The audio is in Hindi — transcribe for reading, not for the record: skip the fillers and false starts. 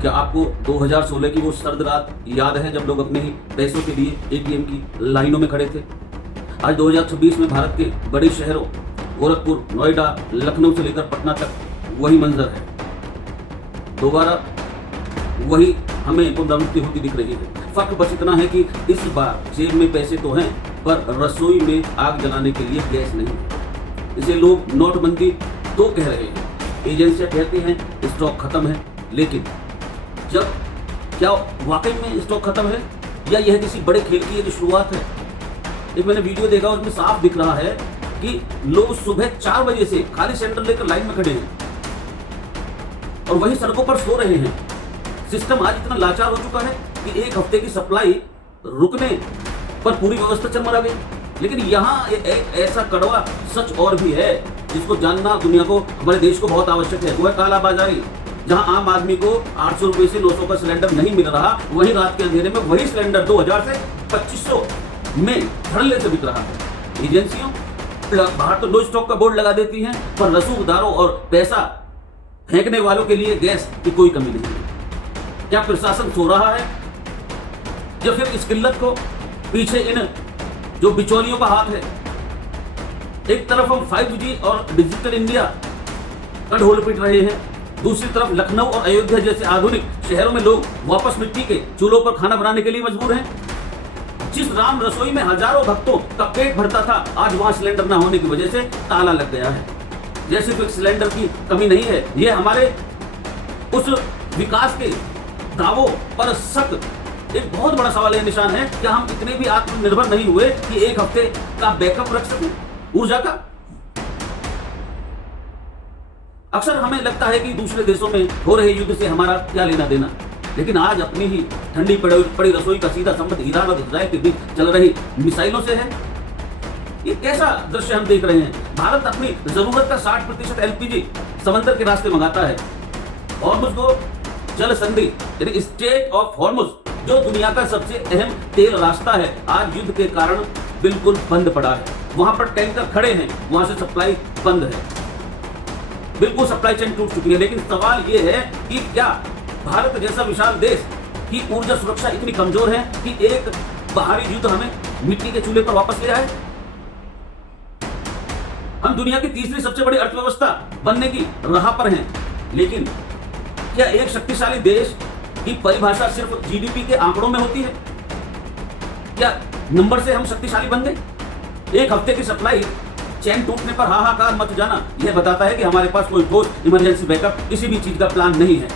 क्या आपको 2016 की वो सर्द रात याद है जब लोग अपने ही पैसों के लिए एटीएम की लाइनों में खड़े थे? आज 2026 में भारत के बड़े शहरों गोरखपुर, नोएडा, लखनऊ से लेकर पटना तक वही मंजर है। दोबारा वही हमें पुनरावृत्ति होती दिख रही है। फर्क बस इतना है कि इस बार जेब में पैसे तो हैं, पर रसोई में आग जलाने के लिए गैस नहीं है। इसे लोग नोटबंदी तो कह रहे हैं, एजेंसियां कहती हैं स्टॉक खत्म है, लेकिन जब क्या वाकई में स्टॉक खत्म है या यह किसी बड़े खेल की एक शुरुआत है? एक मैंने वीडियो देखा, उसमें साफ दिख रहा है कि लोग सुबह 4 बजे से खाली सिलेंडर लेकर लाइन में खड़े हैं और वही सड़कों पर सो रहे हैं। सिस्टम आज इतना लाचार हो चुका है कि एक हफ्ते की सप्लाई रुकने पर पूरी व्यवस्था चरमरा गई। लेकिन यहाँ एक ऐसा कड़वा सच और भी है जिसको जानना दुनिया को, हमारे देश को बहुत आवश्यक है। वो है कालाबाजारी। जहां आम आदमी को 800 रुपए से 900 का सिलेंडर नहीं मिल रहा, वहीं रात के अंधेरे में वही सिलेंडर 2000 से 2500 में धड़ल्ले से बिक रहा है। एजेंसियों बाहर तो नो स्टॉक का बोर्ड लगा देती हैं, पर रसूखदारों और पैसा फेंकने वालों के लिए गैस की कोई कमी नहीं है। क्या प्रशासन सो रहा है या फिर इस किल्लत को पीछे इन जो बिचौलियों का हाथ है? एक तरफ हम 5G और डिजिटल इंडिया का ढोल पीट रहे हैं, दूसरी तरफ लखनऊ और अयोध्या जैसे आधुनिक शहरों में लोग वापस मिट्टी के चूल्हों पर खाना बनाने के लिए मजबूर हैं। जिस राम रसोई में हजारों भक्तों का पेट भरता था, आज वहां सिलेंडर न होने की वजह से ताला लग गया है। जैसे कोई सिलेंडर की कमी नहीं है, ये हमारे उस विकास के दावों पर सख्त एक बहुत बड़ा सवाल है, निशान है। क्या हम इतने भी आत्मनिर्भर नहीं हुए कि एक हफ्ते का बैकअप रख सकें ऊर्जा का? अक्सर हमें लगता है कि दूसरे देशों में हो रहे युद्ध से हमारा क्या लेना देना, लेकिन आज अपनी ही ठंडी पड़ी रसोई का सीधा संबंध ईरान और इजराइल के बीच चल रही मिसाइलों से है। ये कैसा दृश्य हम देख रहे हैं? भारत अपनी जरूरत का 60% एलपीजी समंदर के रास्ते मंगाता है। हॉर्मुज को जल संधि यानी स्ट्रेट ऑफ हॉर्मुज, जो दुनिया का सबसे अहम तेल रास्ता है, आज युद्ध के कारण बिल्कुल बंद पड़ा है। वहां पर टैंकर खड़े हैं, वहां से सप्लाई बंद है, बिल्कुल सप्लाई चेन टूट चुकी है। लेकिन सवाल यह है कि क्या भारत जैसा विशाल देश की ऊर्जा सुरक्षा इतनी कमजोर है कि एक बाहरी युद्ध हमें मिट्टी के चूल्हे पर वापस ले आए? हम दुनिया की तीसरी सबसे बड़ी अर्थव्यवस्था बनने की राह पर हैं, लेकिन क्या एक शक्तिशाली देश की परिभाषा सिर्फ जीडीपी के आंकड़ों में होती है? क्या नंबर से हम शक्तिशाली बन गए? एक हफ्ते की सप्लाई चैन टूटने पर हाहाकार मच जाना यह बताता है कि हमारे पास कोई ठोस इमरजेंसी बैकअप किसी भी चीज का प्लान नहीं है।